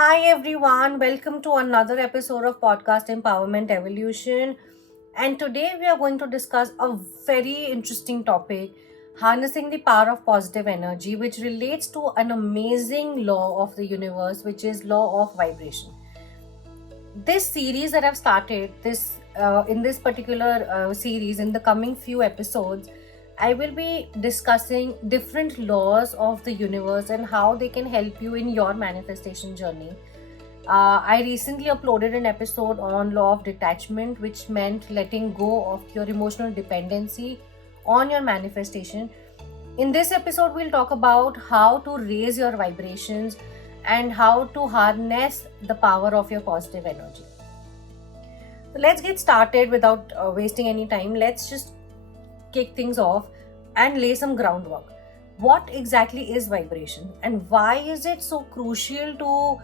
Hi everyone, welcome to another episode of Podcast Empowerment Evolution. And today we are going to discuss a very interesting topic, harnessing the power of positive energy, which relates to an amazing law of the universe, which is law of vibration. This series that I've started, this in this particular series, in the coming few episodes, I will be discussing different laws of the universe and how they can help you in your manifestation journey. I recently uploaded an episode on law of detachment, which meant letting go of your emotional dependency on your manifestation. In this episode, we'll talk about how to raise your vibrations and how to harness the power of your positive energy. So let's get started without wasting any time. Let's just kick things off and lay some groundwork. What exactly is vibration, and why is it so crucial to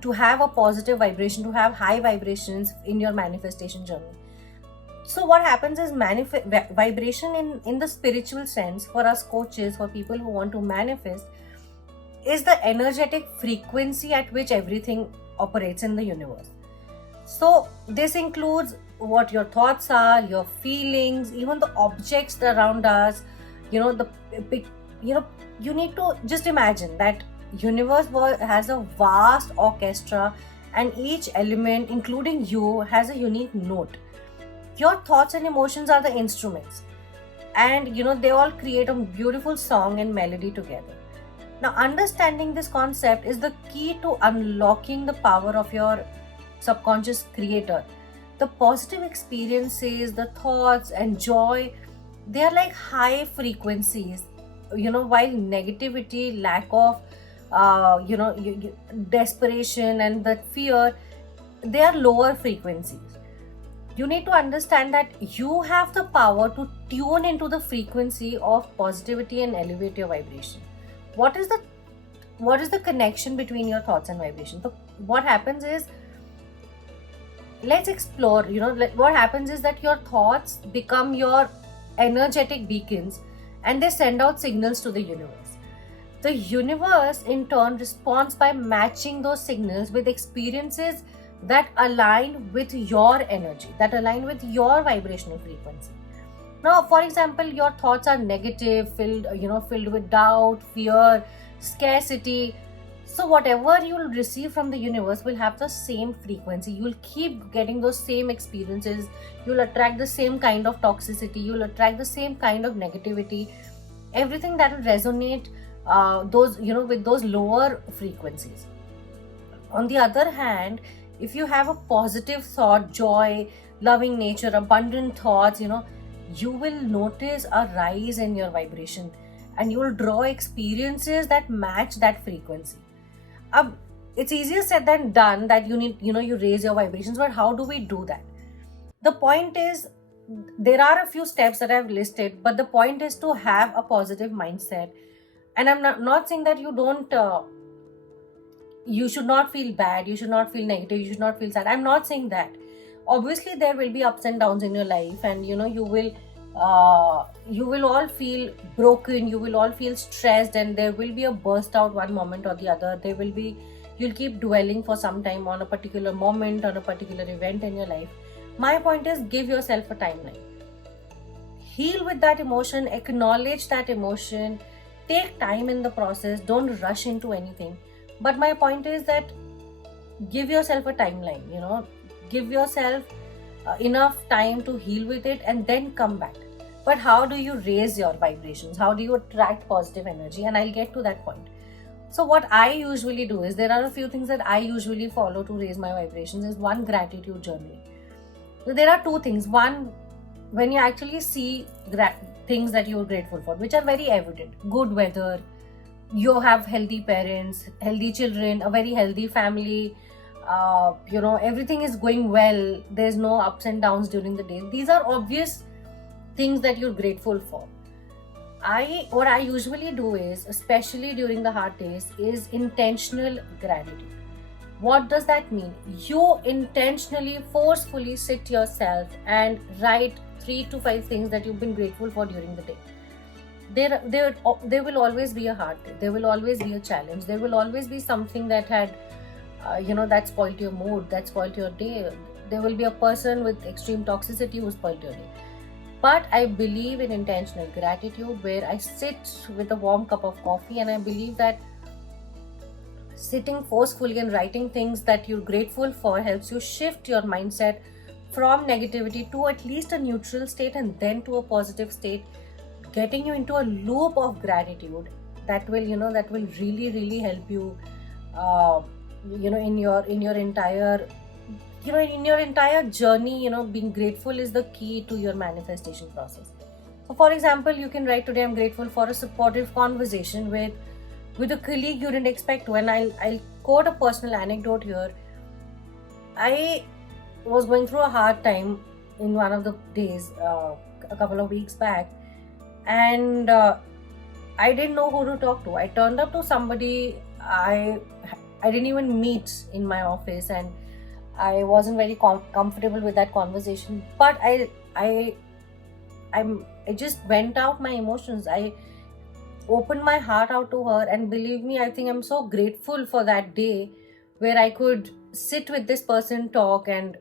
to have a positive vibration, to have high vibrations in your manifestation journey? So what happens is vibration in the spiritual sense, for us coaches, for people who want to manifest, is the energetic frequency at which everything operates in the universe. So this includes what your thoughts are, your feelings, even the objects around us. The big, you need to just imagine that universe has a vast orchestra, and each element, including you, has a unique note. Your thoughts and emotions are the instruments, and they all create a beautiful song and melody together. Now, understanding this concept is the key to unlocking the power of your subconscious creator. The positive experiences, the thoughts and joy, they are like high frequencies, while negativity, lack of desperation and the fear, they are lower frequencies. You need to understand that you have the power to tune into the frequency of positivity and elevate your vibration. What is the connection between your thoughts and vibration? So what happens is, let's explore. What happens is that your thoughts become your energetic beacons, and they send out signals to the universe. The universe in turn responds by matching those signals with experiences that align with your energy, that align with your vibrational frequency. Now, for example, your thoughts are negative, filled with doubt, fear, scarcity. So whatever you will receive from the universe will have the same frequency. You will keep getting those same experiences. You'll attract the same kind of toxicity. You'll attract the same kind of negativity. Everything that will resonate with those lower frequencies. On the other hand, if you have a positive thought, joy, loving nature, abundant thoughts, you will notice a rise in your vibration, and you will draw experiences that match that frequency. It's easier said than done that you raise your vibrations, but how do we do that? The point is, there are a few steps that I've listed, but the point is to have a positive mindset. And I'm not saying that you should not feel bad, you should not feel negative, you should not feel sad. I'm not saying that. Obviously there will be ups and downs in your life, and you will all feel broken, you will all feel stressed, and there will be a burst out one moment or the other. You'll keep dwelling for some time on a particular moment, on a particular event in your life. My point is, give yourself a timeline. Heal with that emotion, acknowledge that emotion, take time in the process, don't rush into anything. But my point is that give yourself a timeline, give yourself enough time to heal with it and then come back. But how do you raise your vibrations? How do you attract positive energy? And I'll get to that point. So what I usually do is, there are a few things that I usually follow to raise my vibrations. Is one, gratitude journey. So there are two things. One, when you actually see things that you're grateful for, which are very evident: good weather, you have healthy parents, healthy children, a very healthy family, everything is going well, there's no ups and downs during the day. These are obvious things that you're grateful for. What I usually do is, especially during the hard days, is intentional gratitude. What does that mean? You intentionally, forcefully sit yourself and write 3 to 5 things that you've been grateful for during the day. there will always be a hard day, there will always be a challenge, there will always be something that had that spoiled your mood, that spoiled your day. There will be a person with extreme toxicity who spoiled your day. But I believe in intentional gratitude, where I sit with a warm cup of coffee, and I believe that sitting forcefully and writing things that you're grateful for helps you shift your mindset from negativity to at least a neutral state, and then to a positive state, getting you into a loop of gratitude that will really help you in your entire journey. Being grateful is the key to your manifestation process. So for example, you can write, today I'm grateful for a supportive conversation with a colleague you didn't expect to. And I'll quote a personal anecdote here. I was going through a hard time in one of the days a couple of weeks back, and I didn't know who to talk to. I turned up to somebody I didn't even meet in my office, and I wasn't very comfortable with that conversation. But I just went out my emotions. I opened my heart out to her, and believe me, I think I'm so grateful for that day where I could sit with this person, talk, and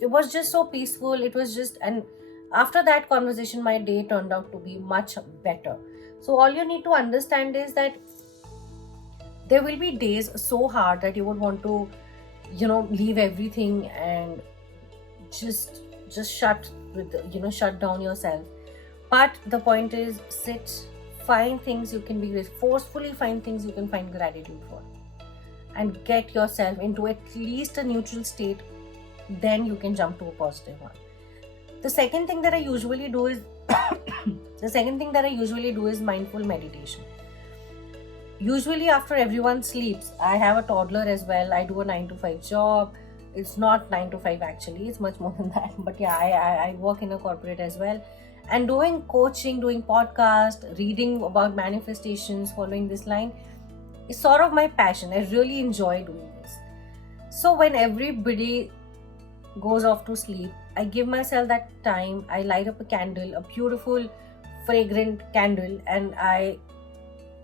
it was just so peaceful. It was just, and after that conversation, my day turned out to be much better. So all you need to understand is that there will be days so hard that you would want to leave everything and just shut down yourself. But the point is, sit, find things you can be forcefully find things you can find gratitude for, and get yourself into at least a neutral state. Then you can jump to a positive one. The second thing that I usually do is mindful meditation. Usually after everyone sleeps, I have a toddler as well. I do a 9 to 5 job. It's not 9 to 5 actually, it's much more than that. But yeah, I work in a corporate as well. And doing coaching, doing podcast, reading about manifestations, following this line is sort of my passion. I really enjoy doing this. So when everybody goes off to sleep, I give myself that time. I light up a candle, a beautiful fragrant candle, and I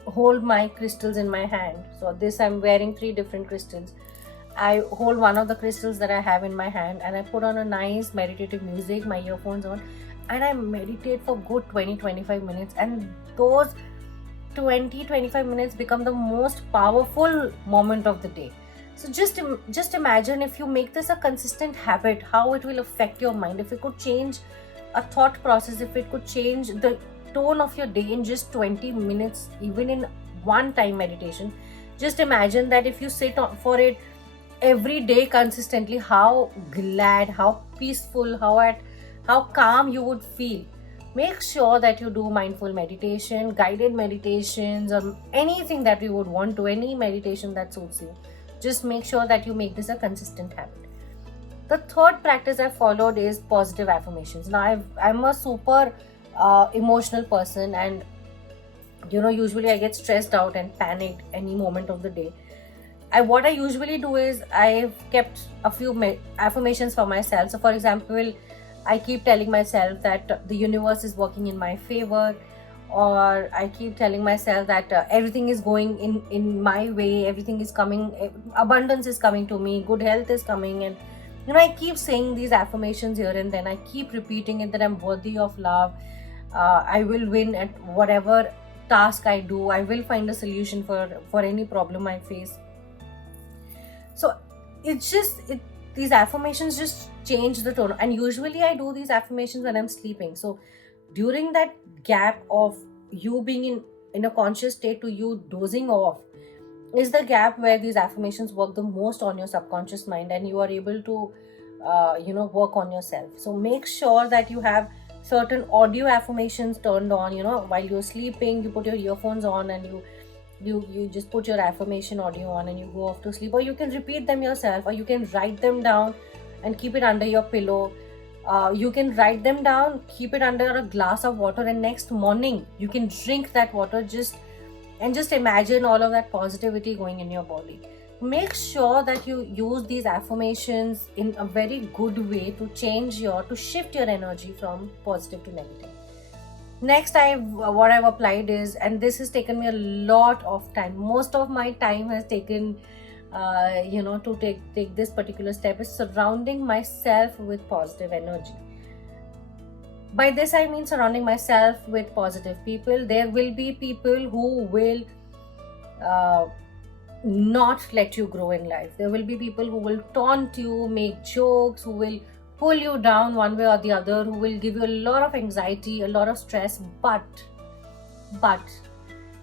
hold my crystals in my hand. So this, I'm wearing 3 different crystals. I hold one of the crystals that I have in my hand, and I put on a nice meditative music, my earphones on, and I meditate for good 20-25 minutes. And those 20-25 minutes become the most powerful moment of the day. So just imagine, if you make this a consistent habit, how it will affect your mind. If it could change a thought process, if it could change the tone of your day in just 20 minutes, even in one time meditation. Just imagine that if you sit for it every day consistently, how glad, how peaceful, how calm you would feel. Make sure that you do mindful meditation, guided meditations, or anything that you would want to, any meditation that suits you. Just make sure that you make this a consistent habit. The third practice I followed is positive affirmations. Now I'm a super emotional person, and usually I get stressed out and panicked any moment of the day. What I usually do is, I've kept a few affirmations for myself. So for example, I keep telling myself that the universe is working in my favor, or I keep telling myself that everything is going in my way, everything is coming, abundance is coming to me, good health is coming. And I keep saying these affirmations here and then. I keep repeating it, that I'm worthy of love, I will win at whatever task I do, I will find a solution for any problem I face. So these affirmations just change the tone. And usually I do these affirmations when I'm sleeping. So during that gap of you being in a conscious state to you dozing off is the gap where these affirmations work the most on your subconscious mind, and you are able to work on yourself. So make sure that you have certain audio affirmations turned on, while you're sleeping. You put your earphones on, and you just put your affirmation audio on, and you go off to sleep. Or you can repeat them yourself, or you can write them down and keep it under your pillow. You can write them down, keep it under a glass of water, and next morning you can drink that water. Just imagine all of that positivity going in your body. Make sure that you use these affirmations in a very good way to shift your energy from positive to negative. Next, what I've applied is, and this has taken me a lot of time. Most of my time has taken, to take this particular step, is surrounding myself with positive energy. By this I mean surrounding myself with positive people. There will be people who will uh, not let you grow in life. There will be people who will taunt you, make jokes, who will pull you down one way or the other, who will give you a lot of anxiety, a lot of stress. But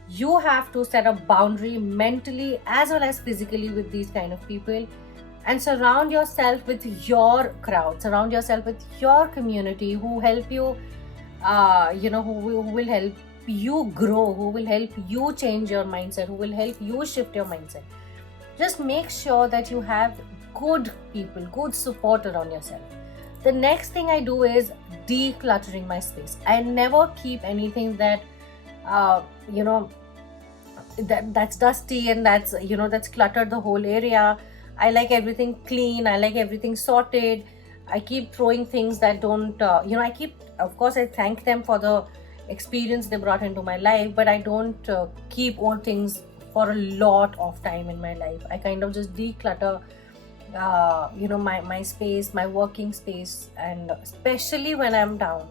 you have to set a boundary mentally as well as physically with these kind of people, and surround yourself with your crowd, surround yourself with your community who help you, who will help you grow, who will help you change your mindset, who will help you shift your mindset. Just make sure that you have good people, good support around yourself. The next thing I do is decluttering my space. I never keep anything that that's dusty and that's cluttered the whole area. I like everything clean, I like everything sorted. I keep throwing things that don't of course I thank them for the experience they brought into my life, but I don't keep old things for a lot of time in my life. I kind of just declutter my space, my working space, and especially when I'm down,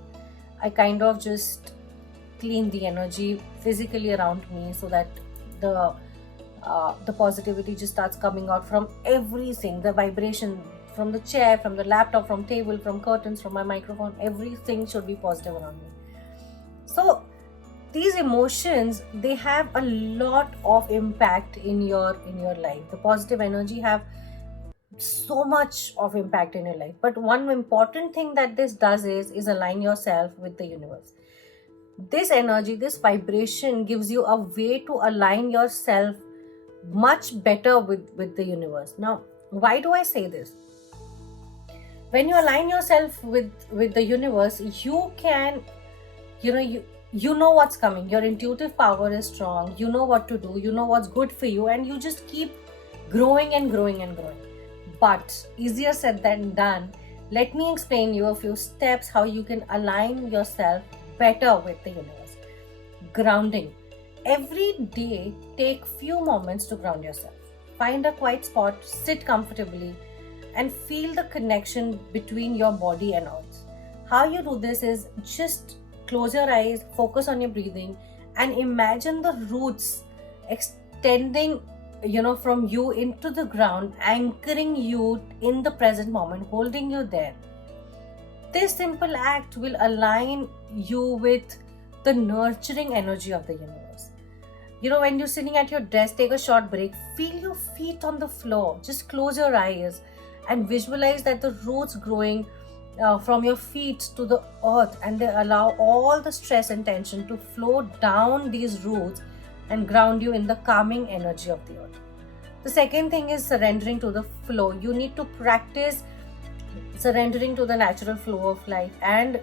I kind of just clean the energy physically around me, so that the positivity just starts coming out from everything. The vibration from the chair, from the laptop, from table, from curtains, from my microphone, everything should be positive around me. So these emotions, they have a lot of impact in your life. The positive energy have so much of impact in your life. But one important thing that this does is align yourself with the universe. This energy, this vibration gives you a way to align yourself much better with the universe. Now, why do I say this? When you align yourself with the universe, you can, you know what's coming. Your intuitive power is strong. You know what to do. You know what's good for you, and you just keep growing and growing and growing. But easier said than done. Let me explain you a few steps how you can align yourself better with the universe. Grounding. Every day, take few moments to ground yourself. Find a quiet spot, sit comfortably, and feel the connection between your body and earth. How you do this is just close your eyes, focus on your breathing, and imagine the roots extending from you into the ground, anchoring you in the present moment, holding you there. This simple act will align you with the nurturing energy of the universe. When you're sitting at your desk, take a short break, feel your feet on the floor, just close your eyes and visualize that the roots growing from your feet to the earth, and they allow all the stress and tension to flow down these roots and ground you in the calming energy of the earth. The second thing is surrendering to the flow. You need to practice surrendering to the natural flow of life and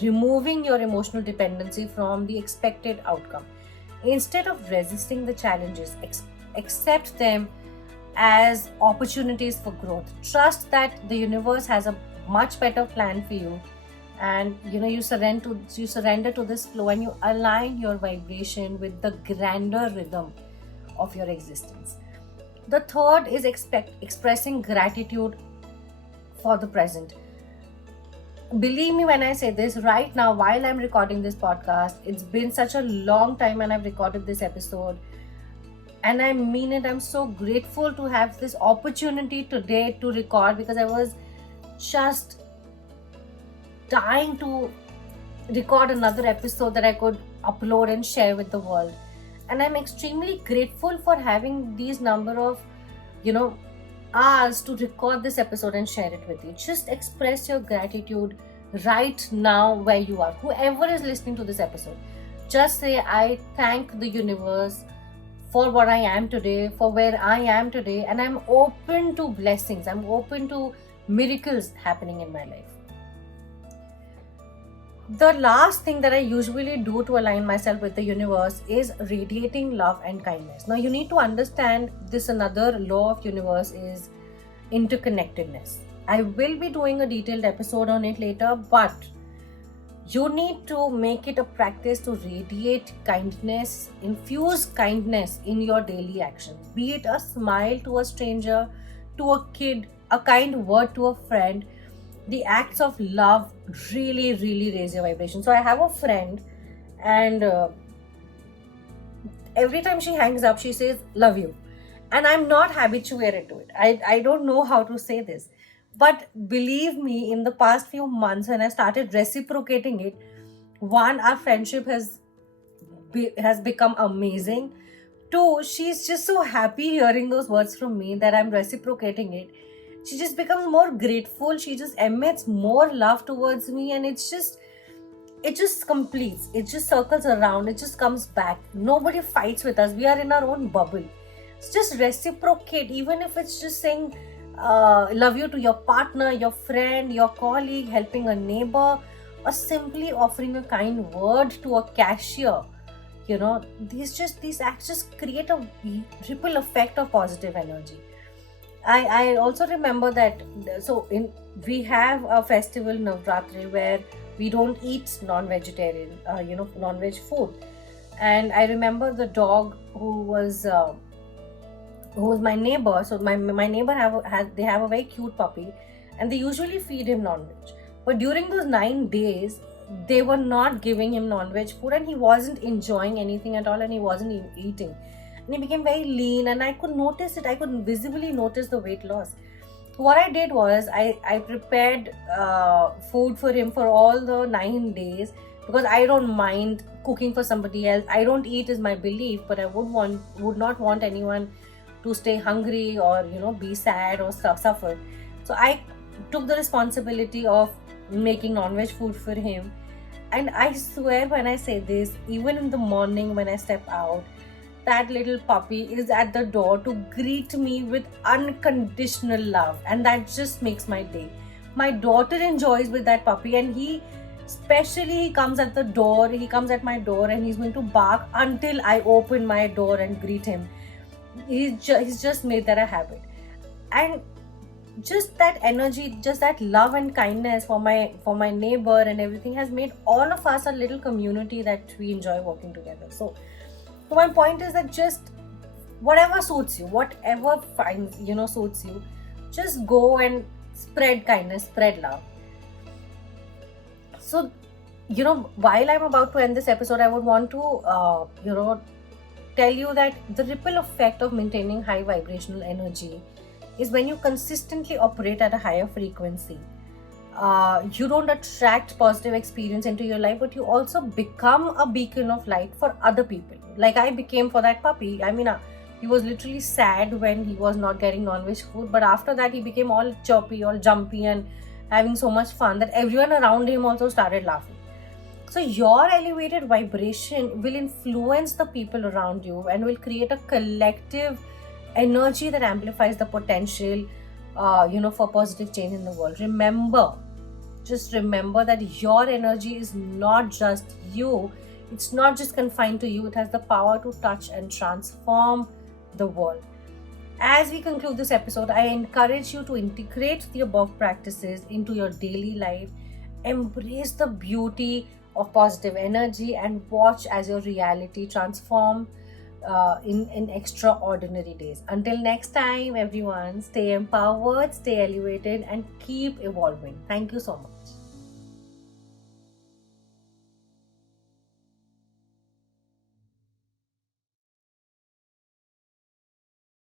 removing your emotional dependency from the expected outcome. Instead of resisting the challenges, accept them as opportunities for growth. Trust that the universe has a much better plan for you, and you surrender to this flow, and you align your vibration with the grander rhythm of your existence. The third is expressing gratitude for the present. Believe me when I say this, right now while I'm recording this podcast, it's been such a long time and I've recorded this episode, and I mean it. I'm so grateful to have this opportunity today to record, because I was just dying to record another episode that I could upload and share with the world. And I'm extremely grateful for having these number of hours to record this episode and share it with you. Just express your gratitude right now where you are. Whoever is listening to this episode, just say, I thank the universe for what I am today, for where I am today, and I'm open to blessings. I'm open to miracles happening in my life. The last thing that I usually do to align myself with the universe is radiating love and kindness. Now, you need to understand this. Another law of universe is interconnectedness. I will be doing a detailed episode on it later, but You need to make it a practice to radiate kindness, infuse kindness in your daily actions. Be it a smile to a stranger, to a kid, a kind word to a friend. The acts of love really, really raise your vibration. So I have a friend, and every time she hangs up, she says, "Love you." And I'm not habituated to it. I don't know how to say this. But believe me, in the past few months, when I started reciprocating it, one, our friendship has become amazing. Two, she's just so happy hearing those words from me that I'm reciprocating it. She just becomes more grateful. She just emits more love towards me, and it just completes. It just circles around. It just comes back. Nobody fights with us. We are in our own bubble. It's just reciprocate, even if it's just saying love you to your partner, your friend, your colleague, helping a neighbor, or simply offering a kind word to a cashier. These acts just create a ripple effect of positive energy. I also remember that. So we have a festival, Navratri, where we don't eat non-vegetarian, non-veg food. And I remember the dog who was my neighbor. So my neighbor they have a very cute puppy, and they usually feed him non-veg. But during those 9 days, they were not giving him non-veg food, and he wasn't enjoying anything at all, and he wasn't eating. And he became very lean, and I could notice it. I could visibly notice the weight loss. What I did was I prepared food for him for all the 9 days, because I don't mind cooking for somebody else. I don't eat is my belief, but I would not want anyone to stay hungry or be sad or suffer. So I took the responsibility of making non-veg food for him. And I swear, when I say this, even in the morning when I step out, that little puppy is at the door to greet me with unconditional love, and that just makes my day. My daughter enjoys with that puppy, and he comes at my door, and he's going to bark until I open my door and greet him. He's just made that a habit. And just that energy, just that love and kindness for my neighbor and everything has made all of us a little community that we enjoy working together. So my point is that just whatever suits you, whatever finds suits you, just go and spread kindness, spread love. So while I'm about to end this episode, I would want to tell you that the ripple effect of maintaining high vibrational energy is when you consistently operate at a higher frequency. You don't attract positive experience into your life, but you also become a beacon of light for other people. Like I became for that puppy. I mean, he was literally sad when he was not getting non-veg food, but after that he became all chirpy, all jumpy, and having so much fun that everyone around him also started laughing. So your elevated vibration will influence the people around you and will create a collective energy that amplifies the potential, for positive change in the world. Just remember that your energy is not just you. It's not just confined to you. It has the power to touch and transform the world. As we conclude this episode, I encourage you to integrate the above practices into your daily life. Embrace the beauty of positive energy and watch as your reality transform in extraordinary days. Until next time, everyone, stay empowered, stay elevated, and keep evolving. Thank you so much.